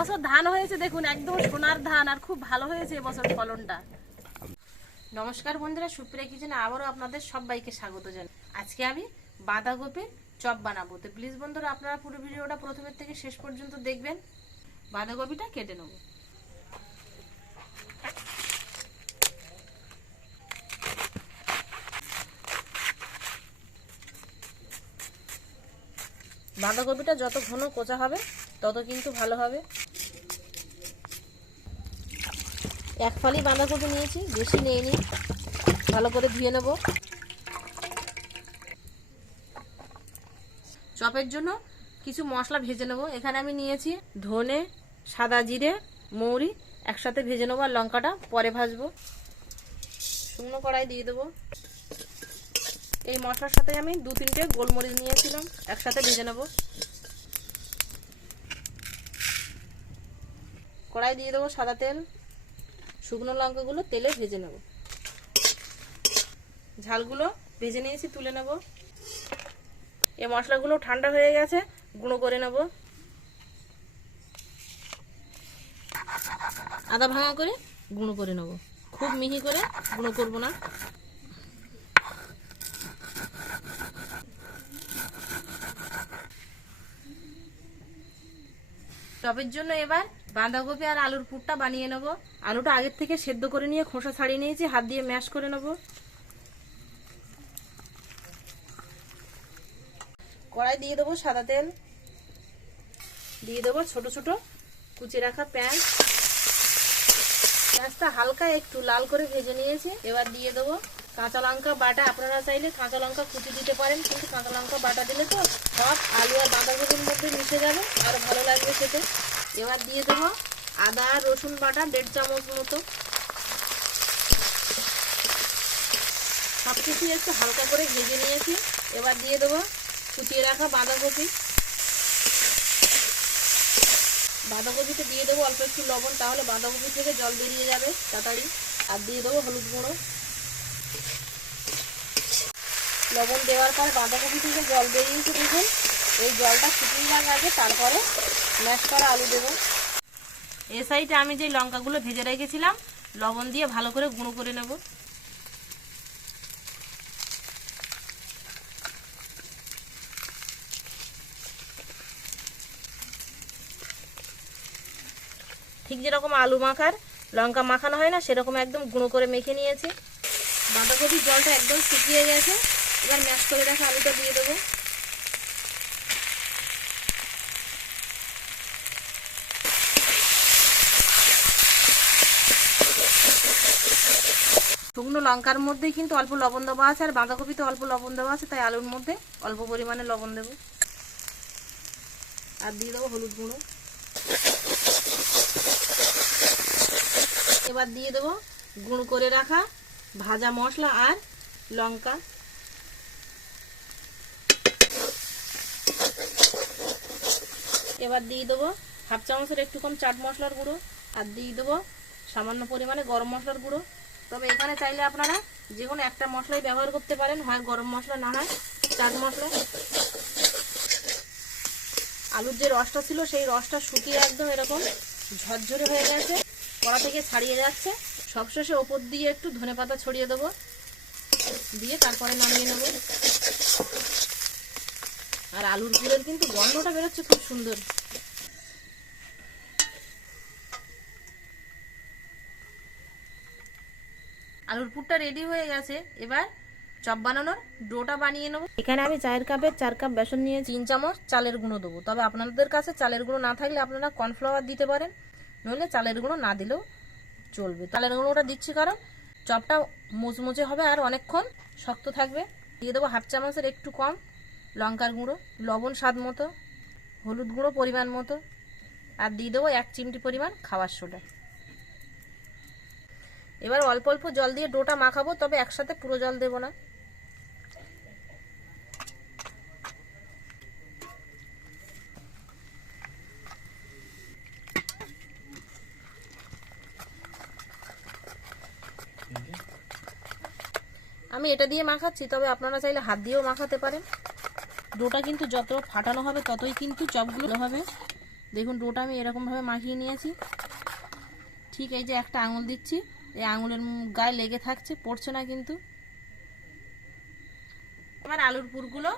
এবছর ধান হয়েছে দেখুন, একদম সোনার ধান, আর খুব ভালো হয়েছে এবছর ফলনটা। নমস্কার বন্ধুরা, সুপ্রিয়া কিচেনে আবারও আপনাদের সবাইকে স্বাগত জানাই। আজকে আমি বাঁধাকপির চপ বানাবো। তো প্লিজ বন্ধুরা আপনারা পুরো ভিডিওটা প্রথমের থেকে শেষ পর্যন্ত দেখবেন। বাঁধাকপিটা কেটে নেব। বাঁধাকপিটা যত ঘন কোচা হবে তত কিন্তু ভালো হবে। এক ফালি বাঁধাকপি নিয়েছি, বেশি নিইনি। ভালো করে ধুয়ে নেব। চপের জন্য কিছু মশলা ভেজে নেব। এখানে আমি নিয়েছি ধনে, সাদা জিরে, মৌরি একসাথে ভেজে নেবো, আর লঙ্কাটা পরে ভাজবো। শুকনো কড়াই দিয়ে দেবো। এই মশলার সাথে আমি 2-3টে গোলমরিচ নিয়েছিলাম, একসাথে ভেজে নেব। কড়াই দিয়ে দেবো সাদা তেল। শুকনো লঙ্কাগুলো তেলে ভেজে নেব। ঝালগুলো ভেজে নিয়েছি, তুলে নেব। এই মশলাগুলো ঠান্ডা হয়ে গেছে, গুঁড়ো করে নেব। আদা ভাঙা করে গুঁড়ো করে নেব, খুব মিহি করে গুঁড়ো করব না। চপের জন্য এবার বাঁধাকপি আর আলুর পুরটা বানিয়ে নেব। আলুটা আগের থেকে সেদ্ধ করে নিয়ে খোসা ছাড়িয়ে নিয়েছি, হাত দিয়ে ম্যাশ করে নেব। কড়াই দিয়ে দেবো সাদা তেল, দিয়ে দেবো ছোট ছোট কুচি রাখা পেঁয়াজ। পেঁয়াজটা হালকা একটু লাল করে ভেজে নিয়েছি। এবার দিয়ে দেবো কাঁচা লঙ্কা বাটা। আপনারা চাইলে কাঁচা লঙ্কা কুচি দিতে পারেন, কিন্তু কাঁচা লঙ্কা বাটা দিলে তো সব আলু আর বাঁধাকপির মধ্যে মিশে যাবে, আর ভালো লাগবে খেতে। এবার দিয়ে দেবো আদা আর রসুন বাটা 1.5 চামচ মতো। সব কিছু একটু হালকা করে ভেজে নিয়েছি। এবার দিয়ে দেবো কুচিয়ে রাখা বাঁধাকপি। বাঁধাকপিতে দিয়ে দেবো অল্প একটু লবণ, তাহলে বাঁধাকপি থেকে জল বেরিয়ে যাবে তাড়াতাড়ি। আর দিয়ে দেবো হলুদ গুঁড়ো। লবণ দেওয়ার পর বাঁধাকপি থেকে জল বেরিয়েছে দেখুন। এই জলটা শুকিয়ে যাওয়ার আগে তারপরে ম্যাশ করা আলু দেবো। এই সাইডে আমি যে লঙ্কাগুলো ভেজে রেখেছিলাম, লবণ দিয়ে ভালো করে গুঁড়ো করে নেব। ঠিক যেরকম আলু মাখার লঙ্কা মাখানো হয় না, সেরকম একদম গুঁড়ো করে মেখে নিয়েছি। বাঁধাকপির জলটা একদম শুকিয়ে গেছে। এবার ম্যাশ করে রাখা আলুটা দিয়ে দেবো। শুকনো লঙ্কার মধ্যে কিন্তু অল্প লবণ দেওয়া আছে, আর বাঁধাকপিতে অল্প লবণ দেওয়া আছে, তাই আলুর মধ্যে অল্প পরিমাণে লবণ দেবো। আর দিয়ে দেবো হলুদ গুঁড়ো। এবার দিয়ে দেবো গুঁড়ো করে রাখা ভাজা মশলা আর লঙ্কা। এবার দিয়ে দেবো 1/2 চামচের একটু কম চাট মশলার গুঁড়ো, আর দিয়ে দেবো সামান্য পরিমাণে গরম মশলার গুঁড়ো। তবে এখানে চাইলে আপনারা যে কোনো একটা মশলাই ব্যবহার করতে পারেন, হয় গরম মশলা না হয় চাট মশলা। আলুর যে রসটা ছিল সেই রসটা শুকিয়ে একদম এরকম ঝরঝরে হয়ে গেছে, কড়া থেকে ছাড়িয়ে যাচ্ছে। সবশেষে ওপর দিয়ে একটু ধনেপাতা ছড়িয়ে দেবো, দিয়ে তারপরে নামিয়ে নেব। আর আলুর পুরের কিন্তু গন্ধটা বেরোচ্ছে খুব সুন্দর। আলুর পুরটা রেডি হয়ে গেছে। এবার চপ বানানোর ডোটা বানিয়ে নেব। এখানে আমি চায়ের কাপের 4 কাপ বেসন নিয়ে 3 চামচ চালের গুঁড়ো দেবো। তবে আপনাদের কাছে চালের গুঁড়ো না থাকলে আপনারা কর্নফ্লাওয়ার দিতে পারেন, নইলে চালের গুঁড়ো না দিলেও চলবে। চালের গুঁড়োটা দিচ্ছি কারণ চপটা মুচমুচে হবে আর অনেকক্ষণ শক্ত থাকবে। দিয়ে দেবো 1/2 চামচের একটু কম লঙ্কার গুঁড়ো, লবণ স্বাদ মতো, হলুদ গুঁড়ো পরিমাণ মতো, আর দিয়ে দেবো 1 চিমটি পরিমাণ খাবার সোডা। এবার অল্প অল্প জল দিয়ে ডোটা মাখাবো, তবে একসাথে পুরো জল দেব না। আমি এটা দিয়ে মাখাচ্ছি, তবে আপনারা চাইলে হাত দিয়েও মাখাতে পারেন। ডোটা কিন্তু যত ফাটানো হবে ততই কিন্তু চপগুলো হবে। দেখুন ডোটা আমি এরকমভাবে মাখিয়ে নিয়েছি। ঠিক এই যে একটা আঙুল দিচ্ছি, এই আঙুলের গায়ে লেগে থাকছে, পড়ছে না কিন্তু। এবার আলুর পুরগুলো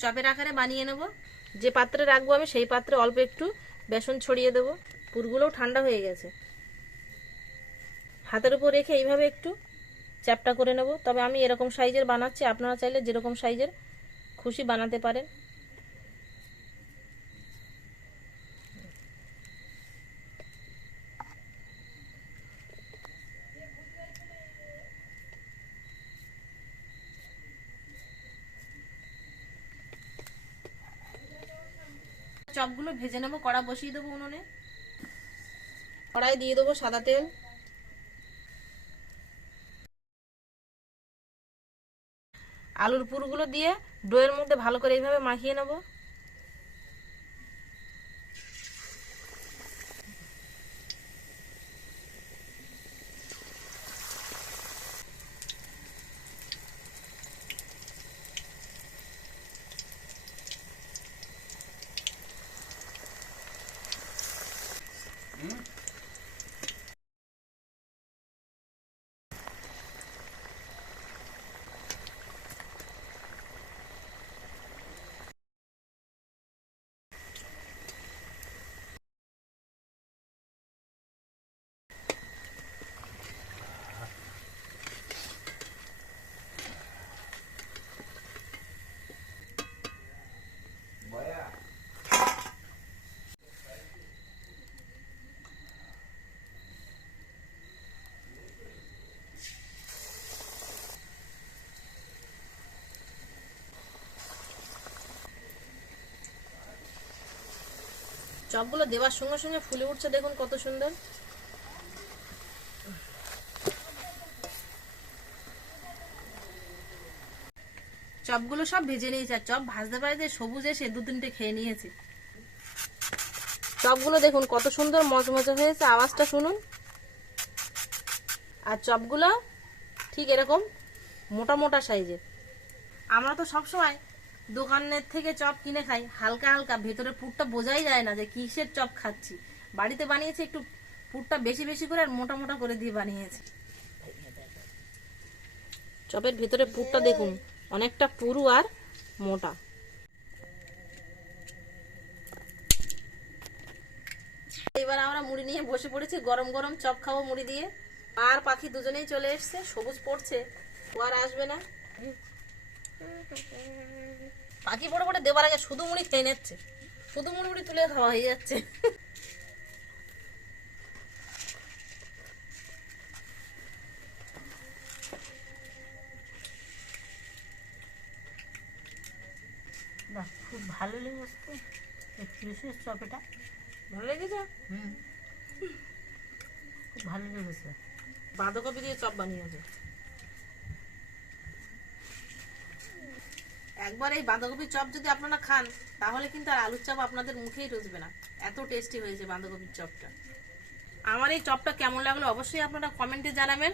চপের আকারে বানিয়ে নেব। যে পাত্রে রাখবো আমি সেই পাত্রে অল্প একটু বেসন ছড়িয়ে দেবো। পুরগুলোও ঠান্ডা হয়ে গেছে। হাতের উপর রেখে এইভাবে একটু চ্যাপটা করে নেব। তবে আমি এরকম সাইজের বানাচ্ছি, আপনারা চাইলে যেরকম সাইজের খুশি বানাতে পারেন। চপগুলো ভেজে নেব। কড়া বসিয়ে দেবো উনুনে। কড়াই দিয়ে দেবো সাদা তেল। আলুর পুরগুলো দিয়ে ডোয়ের মধ্যে ভালো করে এইভাবে মাখিয়ে নেব। চপগুলো দেওয়ার সঙ্গে সঙ্গে ফুলে উঠছে, দেখুন কত সুন্দর। চপগুলো সব ভেজে নিয়েছে, আর চপ ভাজতে ভাজতে সবুজ এসে দু তিনটে খেয়ে নিয়েছে। চপগুলো দেখুন কত সুন্দর মচমচে হয়েছে, আওয়াজটা শুনুন। আর চপগুলো ঠিক এরকম মোটা মোটা সাইজের। আমরা তো সবসময় দোকানের থেকে চপ কিনে খাই, হালকা হালকা, ভেতরে পুরটা বোঝাই যায় না যে কিসের চপ খাচ্ছি। বাড়িতে বানিয়েছি একটু পুরটা বেশি বেশি করে আর মোটা মোটা করে দিয়ে বানিয়েছি। চপের ভেতরে পুরটা দেখুন অনেকটা পুরু আর মোটা। এবার আমরা মুড়ি নিয়ে বসে পড়েছি, গরম গরম চপ খাবো মুড়ি দিয়ে। আর পাখি দুজনেই চলে এসছে, সবুজ পড়ছে, ও আর আসবে না। পাখি পড়ে পড়ে দেবার আগে শুধু মুড়ি খেয়ে নিচ্ছে, শুধু মুড়ি মুড়ি তুলে খাওয়া হয়ে যাচ্ছে। বাহ, খুব ভালো লেগেছে তো ফ্রেশের চপ। এটা ভালো লেগেছে? খুব ভালো লেগেছে। বাঁধাকপি দিয়ে চপ বানিয়েছে। একবার এই বাঁধাকপির চপ যদি আপনারা খান তাহলে কিন্তু আর আলুর চপ আপনাদের মুখেই রুচবে না, এত টেস্টি হয়েছে বাঁধাকপির চপটা। আমার এই চপটা কেমন লাগলো অবশ্যই আপনারা কমেন্টে জানাবেন।